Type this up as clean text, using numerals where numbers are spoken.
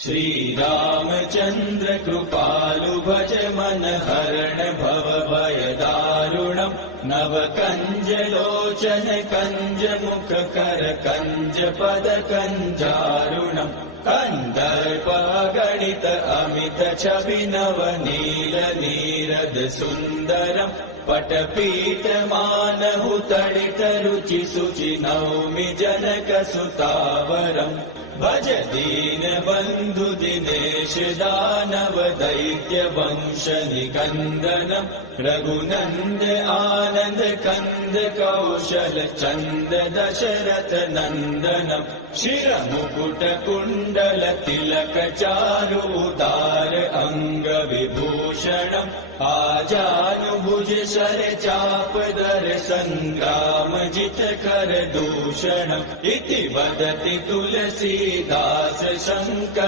श्रीरामचन्द्र कृपालु भज मन हरण भव भय दारुणम् नव कंज लोचन कंज मुख कर कंज पद कंजारुणम् कंदर्प गणित अमित छवि नव नील नीरद सुन्दरम् पटपीठ मानहु तडित रुचि सुचि नौमि जनक सुतावरम् भज दीन बंधु दिनेश दानव दैत्य वंश निकंदनम् रघुनंद आनंद कंद कौशल चंद दशरथ नंदनम् शिर मुकुट कुंडल तिलक चारु उदार अंग विभूषणम् आजानुभुज शर चाप दर संग्राम जित कर दूषणम् इति वदति तुलसीदास शंकर